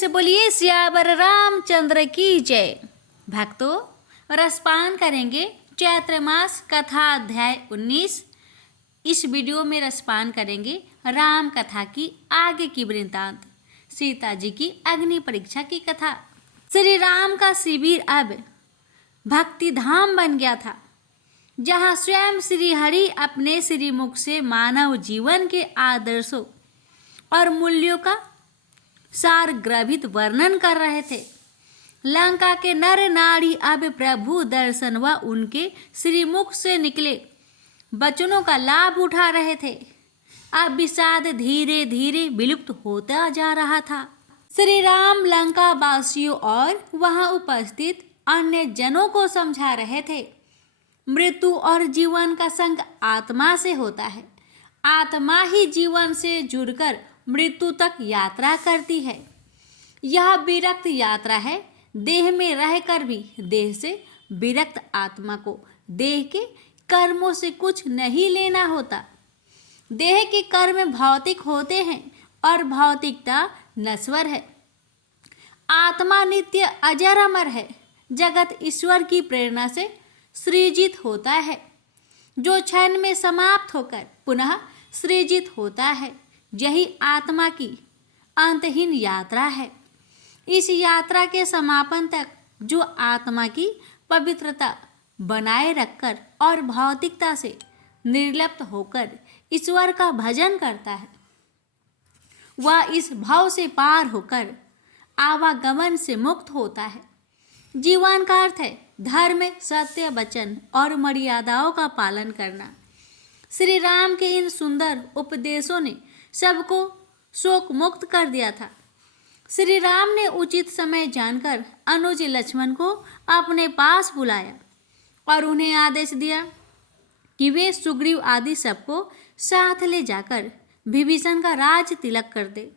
से बोलिए सियावर रामचंद्र की जय। भक्तों, रसपान करेंगे चैत्र मास कथा अध्याय 19। इस वीडियो में रसपान करेंगे राम कथा की आगे की वृत्तांत, सीता जी की अग्नि परीक्षा की कथा। श्री राम का शिविर अब भक्ति धाम बन गया था, जहाँ स्वयं श्री हरि अपने श्रीमुख से मानव जीवन के आदर्शों और मूल्यों का सार ग्रभित वर्णन कर रहे थे। लंका के नर नारी अब प्रभु दर्शन व उनके श्रीमुख से निकले वचनों का लाभ उठा रहे थे। अब विषाद धीरे धीरे विलुप्त होता जा रहा था। श्री राम लंका वासियों और वहां उपस्थित अन्य जनों को समझा रहे थे, मृत्यु और जीवन का संग आत्मा से होता है। आत्मा ही जीवन से जुड़कर मृत्यु तक यात्रा करती है। यह विरक्त यात्रा है। देह में रहकर भी देह से विरक्त आत्मा को देह के कर्मों से कुछ नहीं लेना होता। देह के कर्म भौतिक होते हैं और भौतिकता नश्वर है। आत्मा नित्य अजर अमर है। जगत ईश्वर की प्रेरणा से सृजित होता है, जो क्षण में समाप्त होकर पुनः सृजित होता है। यही आत्मा की अंतहीन यात्रा है। इस यात्रा के समापन तक जो आत्मा की पवित्रता बनाए रखकर और भौतिकता से निर्लिप्त होकर ईश्वर का भजन करता है, वह इस भाव से पार होकर आवागमन से मुक्त होता है। जीवन का अर्थ है धर्म, सत्य, वचन और मर्यादाओं का पालन करना। श्री राम के इन सुंदर उपदेशों ने सबको शोक मुक्त कर दिया था। श्री राम ने उचित समय जानकर अनुज लक्ष्मण को अपने पास बुलाया और उन्हें आदेश दिया कि वे सुग्रीव आदि सबको साथ ले जाकर विभीषण का राज तिलक कर दे।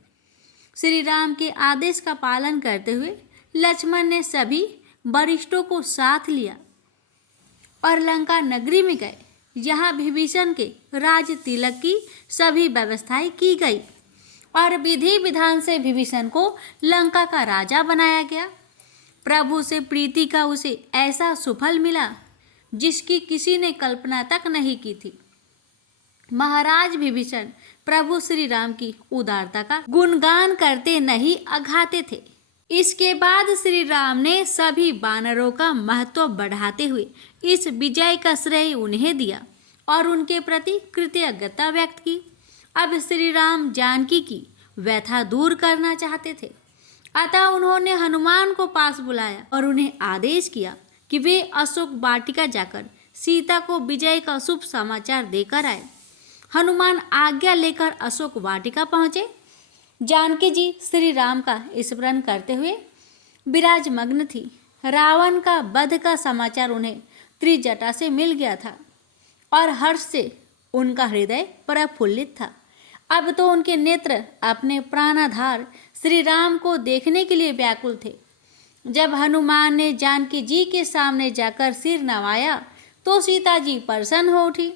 श्री राम के आदेश का पालन करते हुए लक्ष्मण ने सभी वरिष्ठों को साथ लिया और लंका नगरी में गए। यहाँ विभीषण के राज तिलक की सभी व्यवस्थाएं की गई और विधि विधान से विभीषण को लंका का राजा बनाया गया। प्रभु से प्रीति का उसे ऐसा सुफल मिला जिसकी किसी ने कल्पना तक नहीं की थी। महाराज विभीषण प्रभु श्री राम की उदारता का गुणगान करते नहीं अघाते थे। इसके बाद श्री राम ने सभी वानरों का महत्व बढ़ाते हुए इस विजय का श्रेय उन्हें दिया और उनके प्रति कृतज्ञता व्यक्त की। अब श्री राम जानकी की व्यथा दूर करना चाहते थे, अतः उन्होंने हनुमान को पास बुलाया और उन्हें आदेश किया कि वे अशोक वाटिका जाकर सीता को विजय का शुभ समाचार देकर आए। हनुमान आज्ञा लेकर अशोक वाटिका पहुँचे। जानकी जी श्री राम का स्मरण करते हुए विराजमग्न थी। रावण का वध का समाचार उन्हें त्रिजटा से मिल गया था और हर्ष से उनका हृदय प्रफुल्लित था। अब तो उनके नेत्र अपने प्राणाधार श्री राम को देखने के लिए व्याकुल थे। जब हनुमान ने जानकी जी के सामने जाकर सिर नवाया तो सीता जी प्रसन्न हो उठी।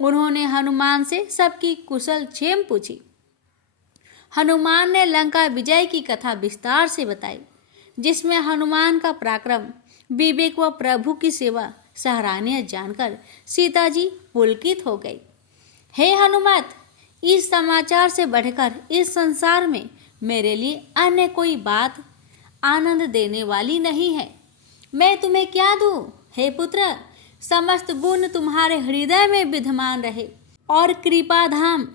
उन्होंने हनुमान से सबकी कुशल क्षेम पूछी। हनुमान ने लंका विजय की कथा विस्तार से बताई, जिसमें हनुमान का पराक्रम, विवेक व प्रभु की सेवा सराहनीय जानकर सीता जी पुलकित हो गई। हे हनुमत, इस समाचार से बढ़कर इस संसार में मेरे लिए अन्य कोई बात आनंद देने वाली नहीं है। मैं तुम्हें क्या दूँ? हे पुत्र, समस्त गुण तुम्हारे हृदय में विद्यमान रहे और कृपाधाम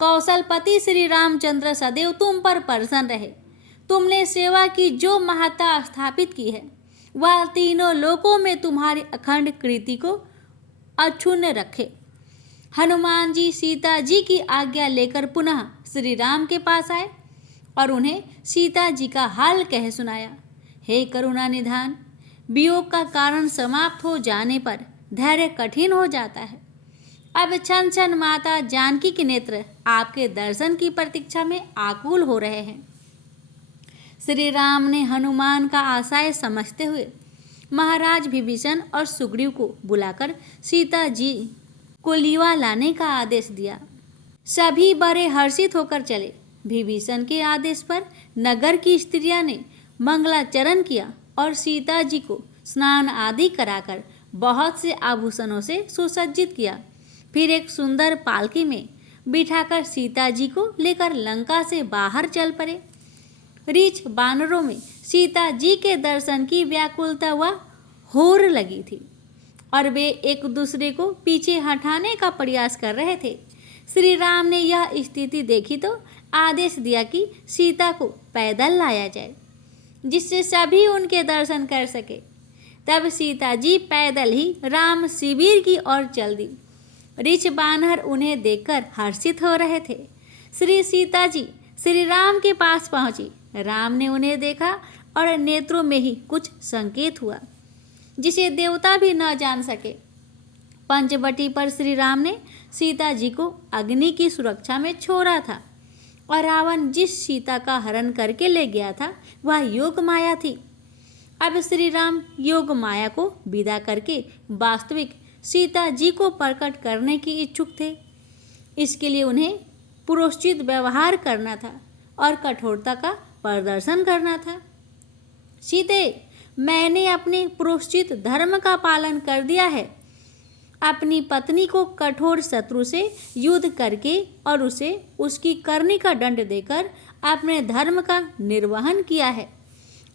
कौशलपति श्री रामचंद्र सदैव तुम पर प्रसन्न रहे। तुमने सेवा की जो महत्ता स्थापित की है, वह तीनों लोकों में तुम्हारी अखंड कीर्ति को अक्षुण्ण रखे। हनुमान जी सीता जी की आज्ञा लेकर पुनः श्री राम के पास आए और उन्हें सीता जी का हाल कह सुनाया। हे करुणा निधान, वियोग का कारण समाप्त हो जाने पर धैर्य कठिन हो जाता है। अब क्षण क्षण माता जानकी के नेत्र आपके दर्शन की प्रतीक्षा में आकुल हो रहे हैं। श्री राम ने हनुमान का आशय समझते हुए महाराज विभीषण और सुग्रीव को बुलाकर सीता जी को लीवा लाने का आदेश दिया। सभी बड़े हर्षित होकर चले। विभीषण के आदेश पर नगर की स्त्रियां ने मंगलाचरण किया और सीता जी को स्नान आदि कराकर बहुत से आभूषणों से सुसज्जित किया। फिर एक सुंदर पालकी में बिठाकर सीता जी को लेकर लंका से बाहर चल पड़े। रीछ बानरों में सीता जी के दर्शन की व्याकुलता व होर लगी थी और वे एक दूसरे को पीछे हटाने का प्रयास कर रहे थे। श्री राम ने यह स्थिति देखी तो आदेश दिया कि सीता को पैदल लाया जाए, जिससे सभी उनके दर्शन कर सके। तब सीता जी पैदल ही राम शिविर की ओर चल दी। रीछ बानर उन्हें देखकर हर्षित हो रहे थे। श्री सीता जी श्री राम के पास पहुंची। राम ने उन्हें देखा और नेत्रों में ही कुछ संकेत हुआ जिसे देवता भी न जान सके। पंचवटी पर श्री राम ने सीता जी को अग्नि की सुरक्षा में छोड़ा था और रावण जिस सीता का हरण करके ले गया था वह योग माया थी। अब श्री राम योग माया को विदा करके वास्तविक सीता जी को प्रकट करने की इच्छुक थे। इसके लिए उन्हें पुरोचित व्यवहार करना था और कठोरता का प्रदर्शन करना था। सीते, मैंने अपने पुरोचित धर्म का पालन कर दिया है। अपनी पत्नी को कठोर शत्रु से युद्ध करके और उसे उसकी करनी का दंड देकर अपने धर्म का निर्वहन किया है।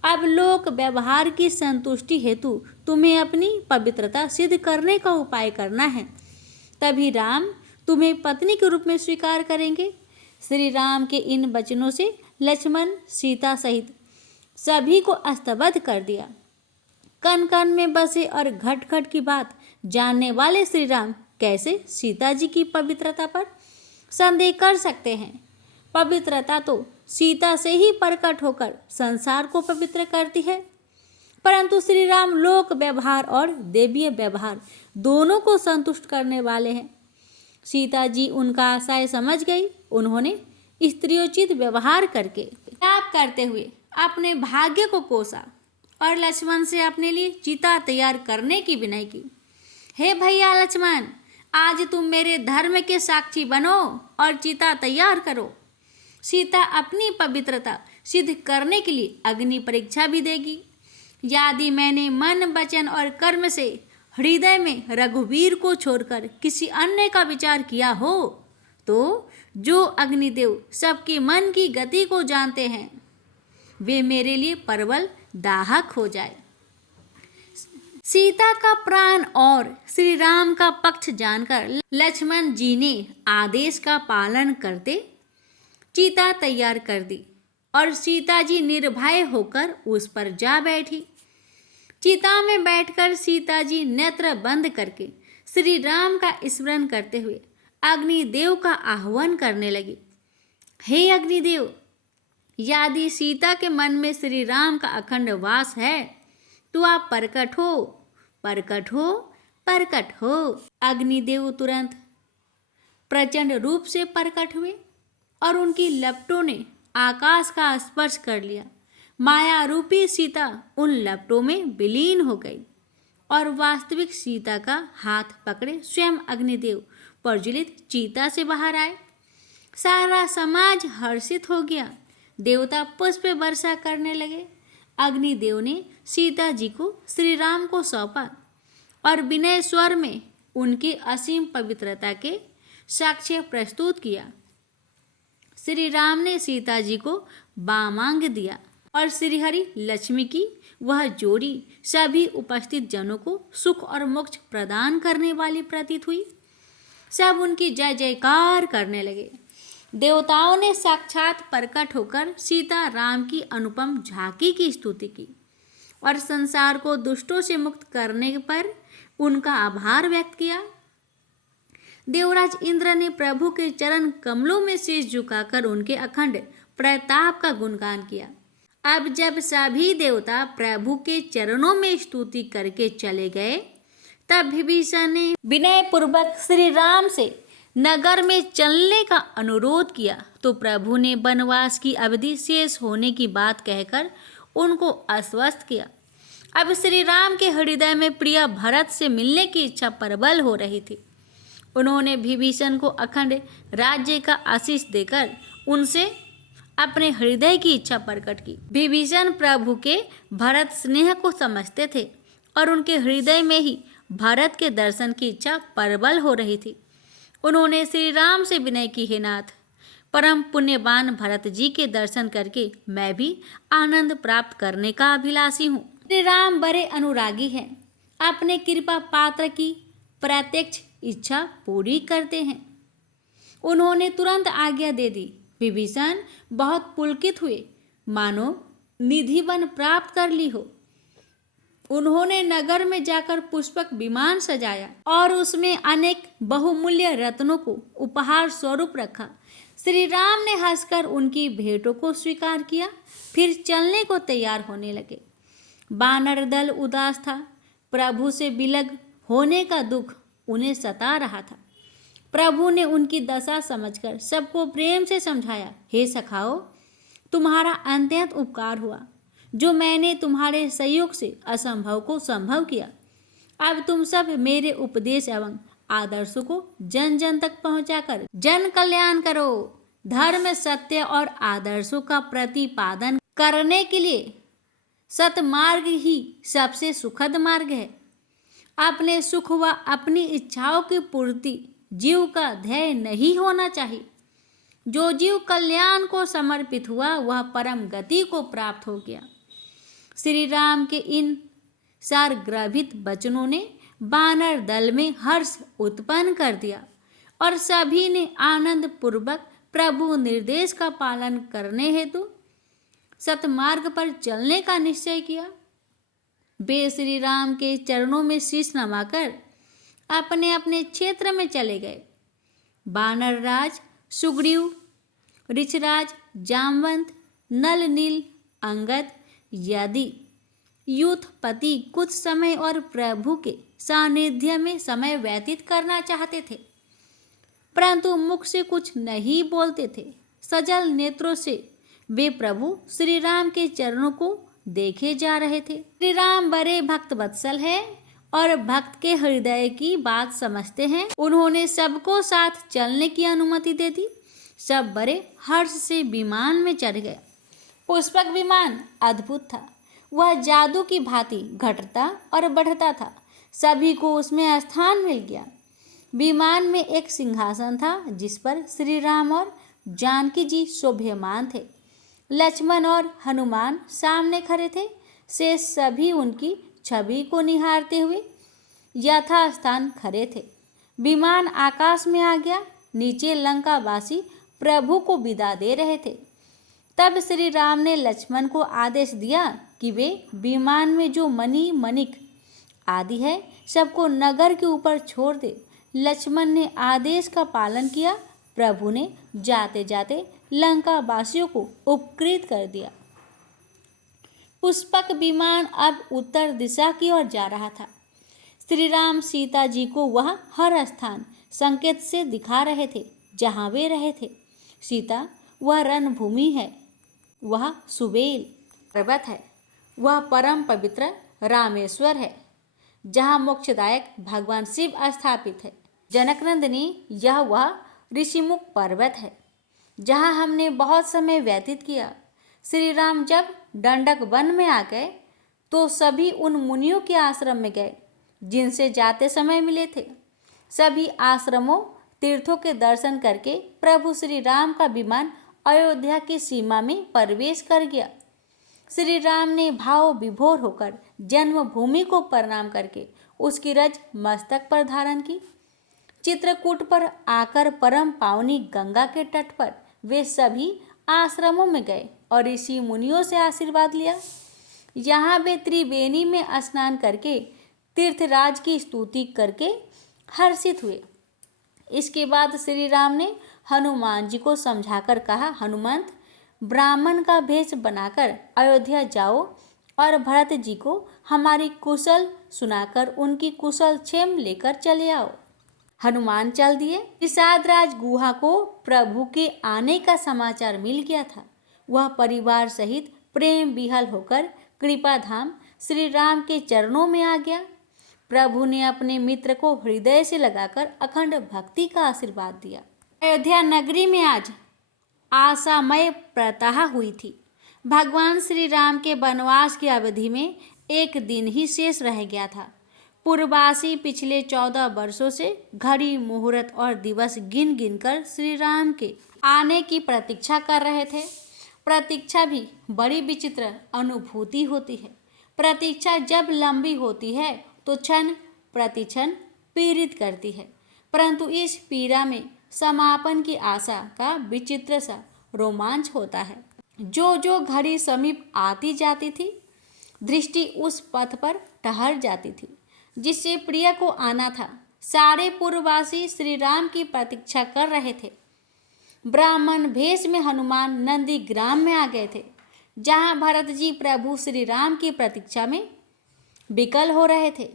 अब लोक व्यवहार की संतुष्टि हेतु तुम्हें अपनी पवित्रता सिद्ध करने का उपाय करना है, तभी राम तुम्हें पत्नी के रूप में स्वीकार करेंगे। श्री राम के इन वचनों से लक्ष्मण सीता सहित सभी को स्तब्ध कर दिया। कण कण में बसे और घट घट की बात जानने वाले श्री राम कैसे सीता जी की पवित्रता पर संदेह कर सकते हैं। पवित्रता तो सीता से ही प्रकट होकर संसार को पवित्र करती है, परंतु श्री राम लोक व्यवहार और देवीय व्यवहार दोनों को संतुष्ट करने वाले हैं। सीता जी उनका आशय समझ गई। उन्होंने स्त्रियोचित व्यवहार करके ताप करते हुए अपने भाग्य को कोसा और लक्ष्मण से अपने लिए चिता तैयार करने की विनय की। हे भैया लक्ष्मण, आज तुम मेरे धर्म के साक्षी बनो और चिता तैयार करो। सीता अपनी पवित्रता सिद्ध करने के लिए अग्नि परीक्षा भी देगी। यदि मैंने मन वचन और कर्म से हृदय में रघुवीर को छोड़कर किसी अन्य का विचार किया हो तो जो अग्निदेव सबके मन की गति को जानते हैं वे मेरे लिए प्रबल दाहक हो जाए। सीता का प्राण और श्री राम का पक्ष जानकर लक्ष्मण जी ने आदेश का पालन करते चिता तैयार कर दी और सीता जी निर्भय होकर उस पर जा बैठी। चिता में बैठकर सीता जी नेत्र बंद करके श्री राम का स्मरण करते हुए अग्निदेव का आह्वान करने लगी। हे अग्निदेव, यदि सीता के मन में श्री राम का अखंड वास है तो आप प्रकट हो, प्रकट हो, प्रकट हो। अग्निदेव तुरंत प्रचंड रूप से प्रकट हुए और उनकी लपटों ने आकाश का स्पर्श कर लिया। माया रूपी सीता उन लपटों में विलीन हो गई और वास्तविक सीता का हाथ पकड़े स्वयं अग्निदेव प्रज्वलित चिता से बाहर आए। सारा समाज हर्षित हो गया। देवता पुष्प वर्षा करने लगे। अग्निदेव ने सीता जी को श्री राम को सौंपा और विनय स्वर में उनकी असीम पवित्रता के साक्ष्य प्रस्तुत किया। श्री राम ने सीता जी को वामांग दिया और श्रीहरि लक्ष्मी की वह जोड़ी सभी उपस्थित जनों को सुख और मोक्ष प्रदान करने वाली प्रतीत हुई। सब उनकी जय जयकार करने लगे। देवताओं ने साक्षात प्रकट होकर सीता राम की अनुपम झांकी की स्तुति की और संसार को दुष्टों से मुक्त करने पर उनका आभार व्यक्त किया। देवराज इंद्र ने प्रभु के चरण कमलों में शीश झुकाकर उनके अखंड प्रताप का गुणगान किया। अब जब सभी देवता प्रभु के चरणों में स्तुति करके चले गए तब विभीषण ने विनय पूर्वक श्री राम से नगर में चलने का अनुरोध किया तो प्रभु ने वनवास की अवधि शेष होने की बात कहकर उनको आश्वस्त किया। अब श्री राम के हृदय में प्रिय भरत से मिलने की इच्छा प्रबल हो रही थी। उन्होंने विभीषण को अखंड राज्य का आशीष देकर उनसे अपने हृदय की इच्छा प्रकट की। विभीषण प्रभु के भरत स्नेह को समझते थे और उनके हृदय में ही भरत के दर्शन की इच्छा प्रबल हो रही थी। उन्होंने श्री राम से विनय की, हे नाथ, परम पुण्यवान भरत जी के दर्शन करके मैं भी आनंद प्राप्त करने का अभिलाषी हूँ। श्री राम बड़े अनुरागी हैं, अपने कृपा पात्र की प्रत्यक्ष इच्छा पूरी करते हैं। उन्होंने तुरंत आज्ञा दे दी। विभीषण बहुत पुलकित हुए, मानो निधि वन प्राप्त कर ली हो। उन्होंने नगर में जाकर पुष्पक विमान सजाया और उसमें अनेक बहुमूल्य रत्नों को उपहार स्वरूप रखा। श्री राम ने हंसकर उनकी भेंटों को स्वीकार किया, फिर चलने को तैयार होने लगे। वानर दल उदास था। प्रभु से विलग होने का दुख उन्हें सता रहा था। प्रभु ने उनकी दशा समझकर सबको प्रेम से समझाया, हे सखाओ, तुम्हारा अत्यंत उपकार हुआ जो मैंने तुम्हारे सहयोग से असंभव को संभव किया। अब तुम सब मेरे उपदेश एवं आदर्शों को जन जन तक पहुंचाकर जन कल्याण करो। धर्म, सत्य और आदर्शों का प्रतिपादन करने के लिए सतमार्ग ही सबसे सुखद मार्ग है। अपने सुख व अपनी इच्छाओं की पूर्ति जीव का ध्येय नहीं होना चाहिए। जो जीव कल्याण को समर्पित हुआ वह परम गति को प्राप्त हो गया। श्री राम के इन सारग्रभित वचनों ने वानर दल में हर्ष उत्पन्न कर दिया और सभी ने आनंद पूर्वक प्रभु निर्देश का पालन करने हेतु सतमार्ग पर चलने का निश्चय किया। वे श्री राम के चरणों में शीश नवाकर अपने अपने क्षेत्र में चले गए। वानर राज सुग्रीव, ऋषराज जामवंत, नल नील, अंगद यदि यूथपति कुछ समय और प्रभु के सानिध्य में समय व्यतीत करना चाहते थे, परंतु मुख से कुछ नहीं बोलते थे। सजल नेत्रों से वे प्रभु श्री राम के चरणों को देखे जा रहे थे। श्री राम बड़े भक्त वत्सल है और भक्त के हृदय की बात समझते हैं। उन्होंने सबको साथ चलने की अनुमति दे दी। सब बड़े हर्ष से विमान में चढ़ गए। पुष्पक विमान अद्भुत था। वह जादू की भांति घटता और बढ़ता था। सभी को उसमें स्थान मिल गया। विमान में एक सिंहासन था जिस पर श्री राम और जानकी जी शोभ्यमान थे। लक्ष्मण और हनुमान सामने खड़े थे। शेष सभी उनकी छवि को निहारते हुए यथास्थान खड़े थे। विमान आकाश में आ गया। नीचे लंकावासी प्रभु को विदा दे रहे थे। तब श्री राम ने लक्ष्मण को आदेश दिया कि वे विमान में जो मणि मणिक आदि है सबको नगर के ऊपर छोड़ दे। लक्ष्मण ने आदेश का पालन किया। प्रभु ने जाते जाते लंका वासियों को उपकृत कर दिया। पुष्पक विमान अब उत्तर दिशा की ओर जा रहा था। श्री राम सीता जी को वह हर स्थान संकेत से दिखा रहे थे जहाँ वे रहे थे। सीता वह रणभूमि है, वह सुबेल पर्वत है, वह परम पवित्र रामेश्वर है जहाँ मोक्षदायक भगवान शिव स्थापित है। जनकनंदिनी यह वह ऋषिमुख पर्वत है जहाँ हमने बहुत समय व्यतीत किया। श्री राम जब दंडक वन में आ गए तो सभी उन मुनियों के आश्रम में गए जिनसे जाते समय मिले थे। सभी आश्रमों तीर्थों के दर्शन करके प्रभु श्री राम का विमान अयोध्या की सीमा में प्रवेश कर गया। श्री राम ने भाव विभोर होकर जन्मभूमि को प्रणाम करके उसकी रज मस्तक पर धारण की। चित्रकूट पर आकर परम पावनी गंगा के तट पर वे सभी आश्रमों में गए और ऋषि मुनियों से आशीर्वाद लिया। यहाँ वे त्रिवेणी में स्नान करके तीर्थराज की स्तुति करके हर्षित हुए। इसके बाद श्री राम ने हनुमान जी को समझाकर कहा, हनुमंत, ब्राह्मण का भेष बनाकर अयोध्या जाओ और भरत जी को हमारी कुशल सुनाकर उनकी कुशल क्षेम लेकर चले आओ। हनुमान चल दिए। निषादराज गुहा को प्रभु के आने का समाचार मिल गया था। वह परिवार सहित प्रेम विहल होकर कृपा धाम श्री राम के चरणों में आ गया। प्रभु ने अपने मित्र को हृदय से लगाकर अखंड भक्ति का आशीर्वाद दिया। अयोध्या नगरी में आज आशामय प्रातः हुई थी। भगवान श्री राम के वनवास की अवधि में एक दिन ही शेष रह गया था। पूर्ववासी पिछले 14 वर्षों से घड़ी, मुहूर्त और दिवस गिन गिन कर श्री राम के आने की प्रतीक्षा कर रहे थे। प्रतीक्षा भी बड़ी विचित्र अनुभूति होती है। प्रतीक्षा जब लंबी होती है तो क्षण प्रतिक्षण पीड़ित करती है, परंतु इस पीड़ा में समापन की आशा का विचित्र सा रोमांच होता है। जो जो घड़ी समीप आती जाती थी, दृष्टि उस पथ पर ठहर जाती थी जिससे प्रिय को आना था। सारे पूर्ववासी श्री राम की प्रतीक्षा कर रहे थे। ब्राह्मण भेष में हनुमान नंदी ग्राम में आ गए थे, जहां भरत जी प्रभु श्री राम की प्रतीक्षा में विकल हो रहे थे।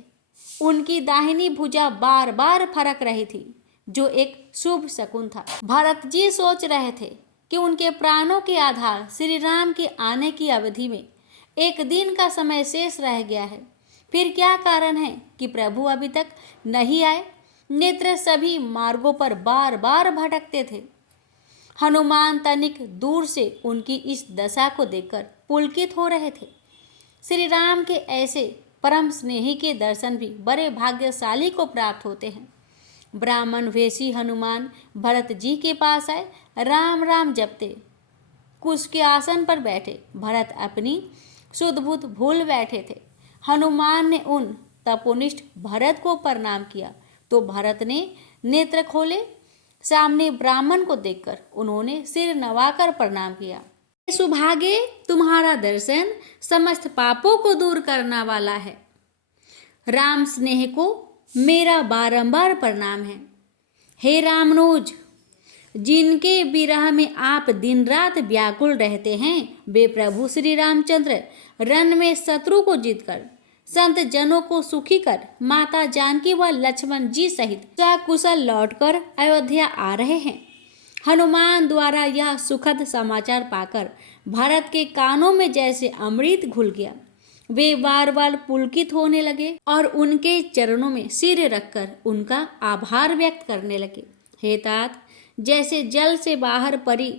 उनकी दाहिनी भुजा बार बार फरक रही थी, जो एक शुभ शकुन था। भरत जी सोच रहे थे कि उनके प्राणों के आधार श्री राम के आने की अवधि में एक दिन का समय शेष रह गया है। फिर क्या कारण है कि प्रभु अभी तक नहीं आए? नेत्र सभी मार्गों पर बार बार भटकते थे। हनुमान तनिक दूर से उनकी इस दशा को देखकर पुलकित हो रहे थे। श्री राम के ऐसे परम स्नेही के दर्शन भी बड़े भाग्यशाली को प्राप्त होते हैं। ब्राह्मण वेशी हनुमान भरत जी के पास आए, राम राम जपते कुश के आसन पर बैठे। भरत अपनी सुध बुध भूल बैठे थे। हनुमान ने उन तपोनिष्ठ भरत को प्रणाम किया तो भरत ने नेत्र खोले। सामने ब्राह्मण को देखकर उन्होंने सिर नवाकर प्रणाम किया। सुभागे, तुम्हारा दर्शन समस्त पापों को दूर करने वाला है। राम स्नेह को मेरा बारंबार प्रणाम है। हे रामनुज, जिनके विरह में आप दिन रात व्याकुल रहते हैं, वे प्रभु श्री रामचंद्र रण में शत्रु को जीतकर संत जनों को सुखी कर माता जानकी व लक्ष्मण जी सहित सकुशल लौटकर अयोध्या आ रहे हैं। हनुमान द्वारा यह सुखद समाचार पाकर भरत के कानों में जैसे अमृत घुल गया। वे बार बार पुलकित होने लगे और उनके चरणों में सिर रखकर उनका आभार व्यक्त करने लगे। हे तात, जैसे जल से बाहर परी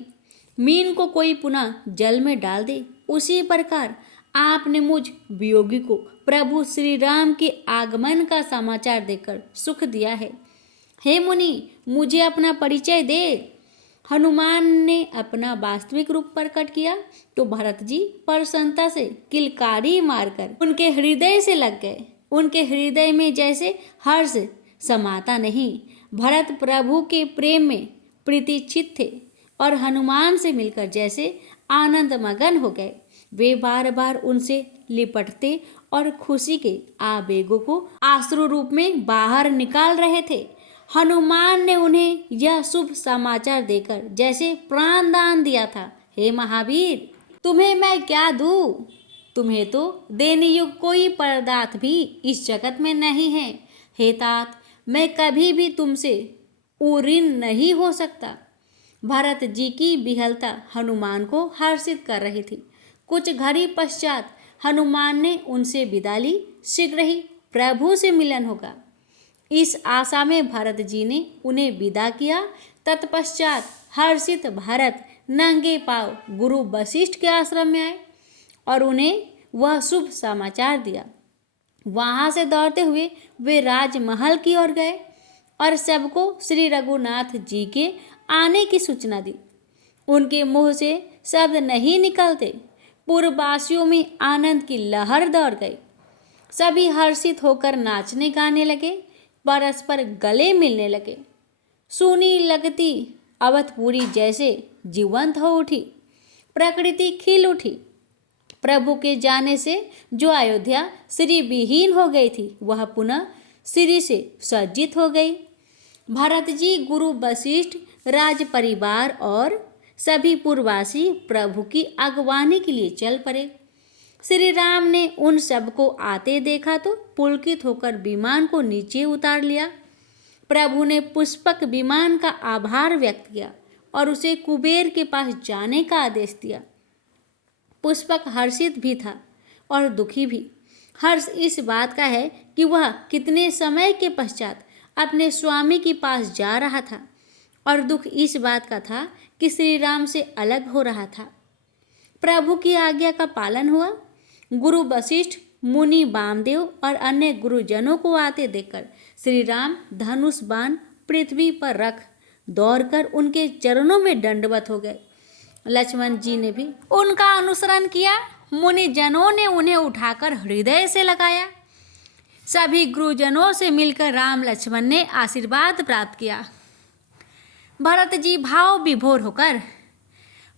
मीन को कोई पुनः जल में डाल दे, उसी प्रकार आपने मुझ वियोगी को प्रभु श्री राम के आगमन का समाचार देकर सुख दिया है। हे मुनि, मुझे अपना परिचय दे। हनुमान ने अपना वास्तविक रूप प्रकट किया तो भरत जी प्रसन्नता से किलकारी मारकर उनके हृदय से लग गए। उनके हृदय में जैसे हर्ष समाता नहीं। भरत प्रभु के प्रेम में प्रीतिचित थे और हनुमान से मिलकर जैसे आनंद मगन हो गए। वे बार बार उनसे लिपटते और खुशी के आवेगों को आश्रु रूप में बाहर निकाल रहे थे। हनुमान ने उन्हें यह शुभ समाचार देकर जैसे प्राण दान दिया था। हे महावीर, तुम्हें मैं क्या दूं? तुम्हें तो देने योग्य कोई पदार्थ भी इस जगत में नहीं है। हे तात, मैं कभी भी तुमसे ऋणी नहीं हो सकता। भरत जी की विहलता हनुमान को हर्षित कर रही थी। कुछ घड़ी पश्चात हनुमान ने उनसे विदा ली। शीघ्र ही प्रभु से मिलन होगा, इस आशा में भरत जी ने उन्हें विदा किया। तत्पश्चात हर्षित भरत नंगे पांव गुरु वशिष्ठ के आश्रम में आए और उन्हें वह शुभ समाचार दिया। वहां से दौड़ते हुए वे राजमहल की ओर गए और सबको श्री रघुनाथ जी के आने की सूचना दी। उनके मुंह से शब्द नहीं निकलते। पूर्ववासियों में आनंद की लहर दौड़ गई। सभी हर्षित होकर नाचने गाने लगे, परस्पर गले मिलने लगे। सूनी लगती अवधपुरी जैसे जीवंत हो उठी। प्रकृति खिल उठी। प्रभु के जाने से जो अयोध्या श्री विहीन हो गई थी, वह पुनः श्री से सज्जित हो गई। भरत जी, गुरु वशिष्ठ, राज परिवार और सभी पूर्ववासी प्रभु की अगवानी के लिए चल पड़े। श्री राम ने उन सबको आते देखा तो पुलकित होकर विमान को नीचे उतार लिया। प्रभु ने पुष्पक विमान का आभार व्यक्त किया और उसे कुबेर के पास जाने का आदेश दिया। पुष्पक हर्षित भी था और दुखी भी। हर्ष इस बात का है कि वह कितने समय के पश्चात अपने स्वामी के पास जा रहा था और दुख इस बात का था कि श्री राम से अलग हो रहा था। प्रभु की आज्ञा का पालन हुआ। गुरु वशिष्ठ, मुनि वामदेव और अन्य गुरुजनों को आते देखकर श्री राम धनुष बाण पृथ्वी पर रख दौड़कर उनके चरणों में दंडवत हो गए। लक्ष्मण जी ने भी उनका अनुसरण किया। मुनि जनों ने उन्हें उठाकर हृदय से लगाया। सभी गुरुजनों से मिलकर राम लक्ष्मण ने आशीर्वाद प्राप्त किया। भरत जी भाव विभोर होकर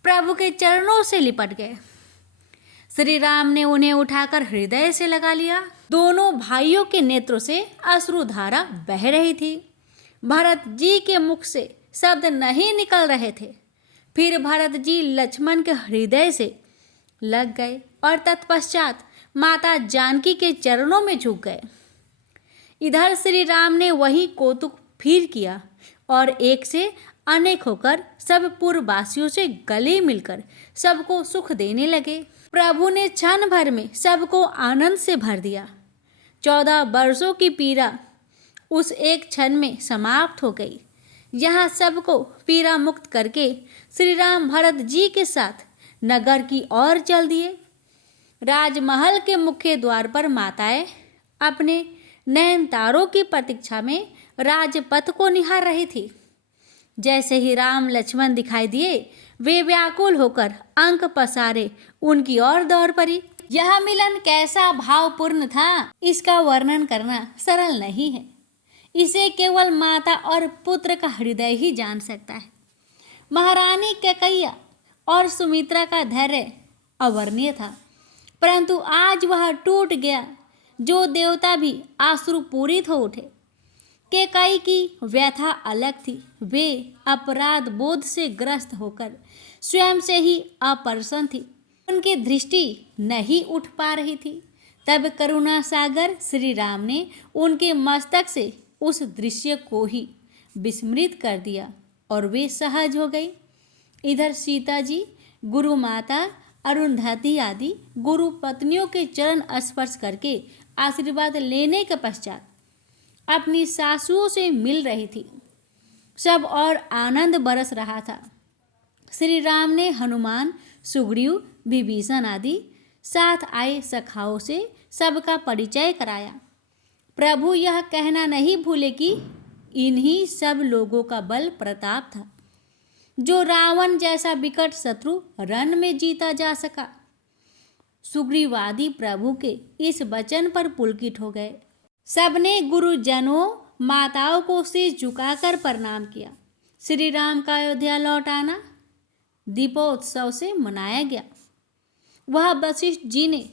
प्रभु के चरणों से लिपट गए। श्री राम ने उन्हें उठाकर हृदय से लगा लिया। दोनों भाइयों के नेत्रों से अश्रुधारा बह रही थी। भरत जी के मुख से शब्द नहीं निकल रहे थे। फिर भरत जी लक्ष्मण के हृदय से लग गए और तत्पश्चात माता जानकी के चरणों में झुक गए। इधर श्री राम ने वही कौतुक फिर किया और एक से अनेक होकर सब पूर्ववासियों से गले मिलकर सबको सुख देने लगे। प्रभु ने क्षण भर में सबको आनंद से भर दिया। 14 वर्षों की पीड़ा उस एक क्षण में समाप्त हो गई। यहाँ सबको पीड़ा मुक्त करके श्री राम भरत जी के साथ नगर की ओर चल दिए। राजमहल के मुख्य द्वार पर माताएं अपने नयन तारों की प्रतीक्षा में राजपथ को निहार रही थी। जैसे ही राम लक्ष्मण दिखाई दिए वे व्याकुल होकर अंक पसारे उनकी ओर दौड़ पड़ी। यह मिलन कैसा भावपूर्ण था, इसका वर्णन करना सरल नहीं है। इसे केवल माता और पुत्र का हृदय ही जान सकता है। महारानी कैकैया और सुमित्रा का धैर्य अवर्णनीय था, परंतु आज वह टूट गया जो देवता भी आश्रुपूरित हो उठे। कैकेयी की व्यथा अलग थी। वे अपराध बोध से ग्रस्त होकर स्वयं से ही अप्रसन्न थी। उनकी दृष्टि नहीं उठ पा रही थी। तब करुणा सागर श्री राम ने उनके मस्तक से उस दृश्य को ही विस्मृत कर दिया और वे सहज हो गई। इधर सीता जी, गुरु माता, अरुंधति आदि गुरु पत्नियों के चरण स्पर्श करके आशीर्वाद लेने के पश्चात अपनी सासुओं से मिल रही थी। सब और आनंद बरस रहा था। श्री राम ने हनुमान, सुग्रीव, विभीषण आदि साथ आए सखाओं से सबका परिचय कराया। प्रभु यह कहना नहीं भूले कि इन्हीं सब लोगों का बल प्रताप था जो रावण जैसा विकट शत्रु रण में जीता जा सका। सुग्रीवादी प्रभु के इस वचन पर पुलकित हो गए। सबने गुरुजनों, माताओं को सिर झुकाकर प्रणाम किया। श्री राम का अयोध्या लौट आना दीपोत्सव से मनाया गया। वह वशिष्ठ जी ने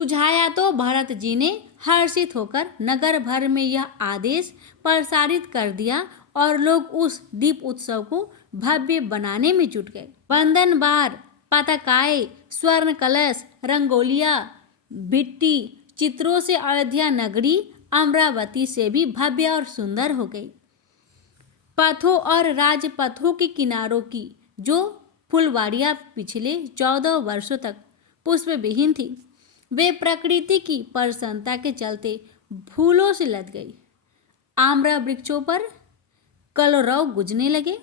सुझाया तो भरत जी ने हर्षित होकर नगर भर में यह आदेश प्रसारित कर दिया और लोग उस दीप उत्सव को भव्य बनाने में जुट गए। बंधन बार, पताकाएं, स्वर्ण कलश, रंगोलियां, भित्ति चित्रों से अयोध्या नगरी अमरावती से भी भव्य और सुंदर हो गई। पथों और राजपथों के किनारों की जो फुलवाड़ियाँ पिछले 14 वर्षों तक पुष्प विहीन थी, वे प्रकृति की प्रसन्नता के चलते फूलों से लद गई। आम्र वृक्षों पर कलरव गुजने लगे।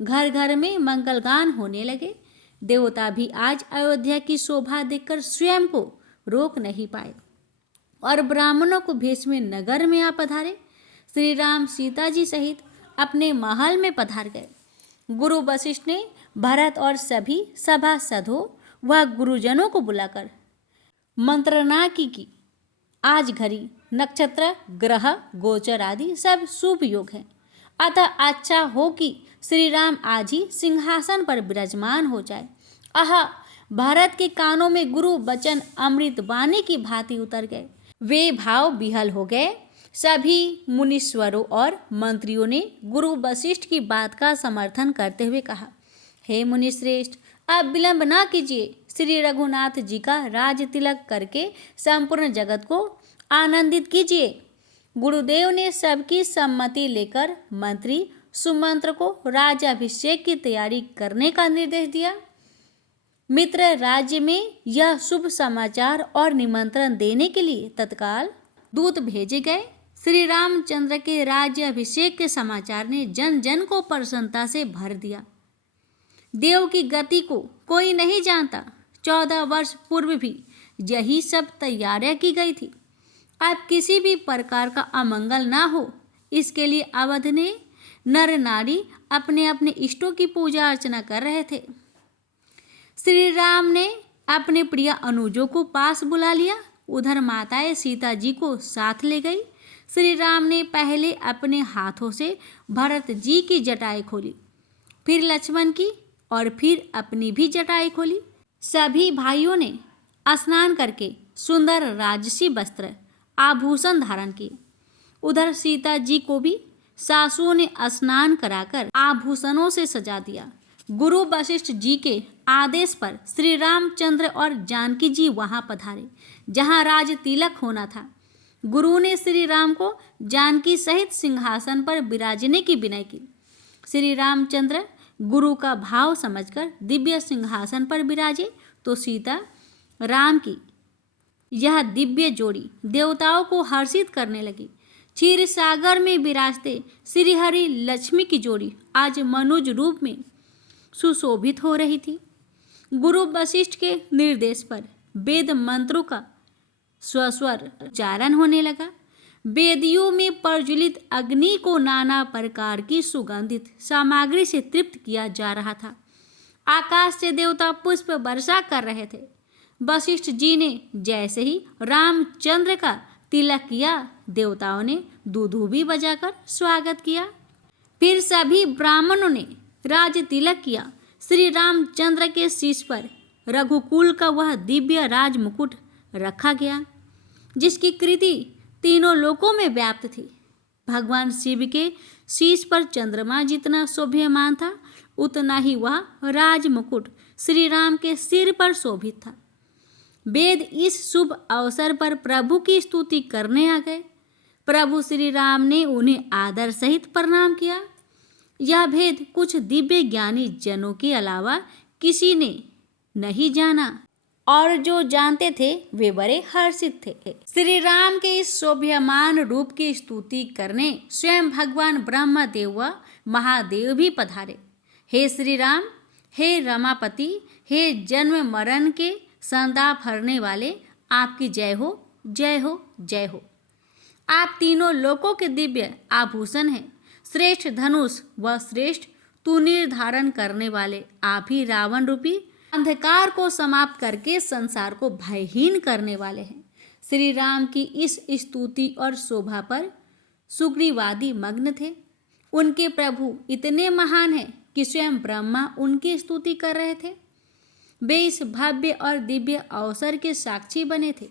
घर घर में मंगलगान होने लगे। देवता भी आज अयोध्या की शोभा देखकर स्वयं को रोक नहीं पाए और ब्राह्मणों को भेष में नगर में आ पधारे। श्री राम सीता जी सहित अपने महल में पधार गए। गुरु वशिष्ठ ने भरत और सभी सभासदों व गुरुजनों को बुलाकर मंत्रणा की। आज घड़ी, नक्षत्र, ग्रह, गोचर आदि सब शुभ योग है, अतः अच्छा हो कि श्री राम आज ही सिंहासन पर विराजमान हो जाए। आहा, भरत के कानों में गुरु वचन अमृत वाणी की भांति उतर गए। वे भाव विहल हो गए। सभी मुनीश्वरों और मंत्रियों ने गुरु वशिष्ठ की बात का समर्थन करते हुए कहा, हे मुनिश्रेष्ठ, आप विलंब ना कीजिए। श्री रघुनाथ जी का राज तिलक करके संपूर्ण जगत को आनंदित कीजिए। गुरुदेव ने सबकी सम्मति लेकर मंत्री सुमंत्र को राज्याभिषेक की तैयारी करने का निर्देश दिया। मित्र राज्य में यह शुभ समाचार और निमंत्रण देने के लिए तत्काल दूत भेजे गए। श्री रामचंद्र के राज्य अभिषेक के समाचार ने जन जन को प्रसन्नता से भर दिया। देव की गति को कोई नहीं जानता। 14 वर्ष पूर्व भी यही सब तैयारियां की गई थी। अब किसी भी प्रकार का अमंगल ना हो, इसके लिए अवध ने नर नारी अपने अपने इष्टों की पूजा अर्चना कर रहे थे। श्री राम ने अपने प्रिय अनुजों को पास बुला लिया। उधर माताएं सीता जी को साथ ले गई। श्री राम ने पहले अपने हाथों से भरत जी की जटाएं खोली, फिर लक्ष्मण की और फिर अपनी भी जटाएं खोली। सभी भाइयों ने स्नान करके सुंदर राजसी वस्त्र आभूषण धारण किए। उधर सीता जी को भी सासुओं ने स्नान कराकर आभूषणों से सजा दिया। गुरु वशिष्ठ जी के आदेश पर श्री रामचंद्र और जानकी जी वहां पधारे जहां राज तिलक होना था। गुरु ने श्री राम को जानकी सहित सिंहासन पर विराजने की विनय की। श्री रामचंद्र गुरु का भाव समझकर दिव्य सिंहासन पर विराजे तो सीता राम की यह दिव्य जोड़ी देवताओं को हर्षित करने लगी। क्षीर सागर में विराजते श्री हरि लक्ष्मी की जोड़ी आज मनुज रूप में सुशोभित हो रही थी। गुरु वशिष्ठ के निर्देश पर वेद मंत्रों का स्वस्वर उच्चारण होने लगा। वेदियों में प्रज्वलित अग्नि को नाना प्रकार की सुगंधित सामग्री से तृप्त किया जा रहा था। आकाश से देवता पुष्प वर्षा कर रहे थे। वशिष्ठ जी ने जैसे ही रामचंद्र का तिलक किया, देवताओं ने दूधूबी बजाकर स्वागत किया। फिर सभी ब्राह्मणों ने राज तिलक किया। श्री रामचंद्र के शीश पर रघुकुल का वह दिव्य राज मुकुट रखा गया जिसकी कृति तीनों लोकों में व्याप्त थी। भगवान शिव के शीश पर चंद्रमा जितना शोभ्यमान था, उतना ही वह राज मुकुट श्री राम के सिर पर शोभित था। वेद इस शुभ अवसर पर प्रभु की स्तुति करने आ गए। प्रभु श्री राम ने उन्हें आदर सहित प्रणाम किया। यह भेद कुछ दिव्य ज्ञानी जनों के अलावा किसी ने नहीं जाना और जो जानते थे वे बड़े हर्षित थे। श्री राम के इस शोभ्यमान रूप की स्तुति करने स्वयं भगवान ब्रह्मदेव व महादेव भी पधारे। हे श्री राम, हे रमापति, हे जन्म मरण के संताप हरने वाले, आपकी जय हो, जय हो, जय हो। आप तीनों लोकों के दिव्य आभूषण हैं। श्रेष्ठ धनुष व श्रेष्ठ तूणीर धारण करने वाले आप ही रावण रूपी अंधकार को समाप्त करके संसार को भयहीन करने वाले हैं। श्री राम की इस स्तुति और शोभा पर सुग्रीवादी मग्न थे। उनके प्रभु इतने महान हैं कि स्वयं ब्रह्मा उनकी स्तुति कर रहे थे। वे इस भव्य और दिव्य अवसर के साक्षी बने थे।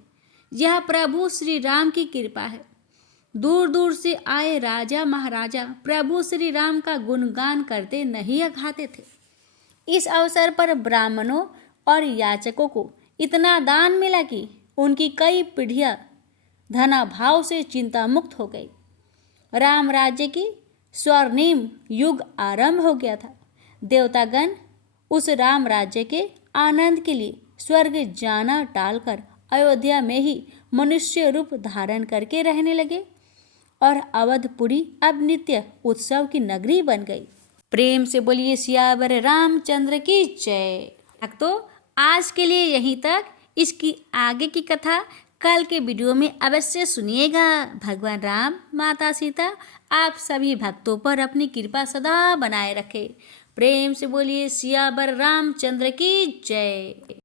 यह प्रभु श्री राम की कृपा है। दूर दूर से आए राजा महाराजा प्रभु श्री राम का गुणगान करते नहीं अघाते थे। इस अवसर पर ब्राह्मणों और याचकों को इतना दान मिला कि उनकी कई पीढ़ियां धनाभाव से चिंता मुक्त हो गई। राम राज्य की स्वर्णिम युग आरंभ हो गया था। देवतागण उस राम राज्य के आनंद के लिए स्वर्ग जाना टालकर अयोध्या में ही मनुष्य रूप धारण करके रहने लगे और अवधपुरी अब नित्य उत्सव की नगरी बन गई। प्रेम से बोलिए सियावर रामचंद्र की जय। तो आज के लिए यहीं तक। इसकी आगे की कथा कल के वीडियो में अवश्य सुनिएगा। भगवान राम, माता सीता आप सभी भक्तों पर अपनी कृपा सदा बनाए रखे। प्रेम से बोलिए सियावर रामचंद्र की जय।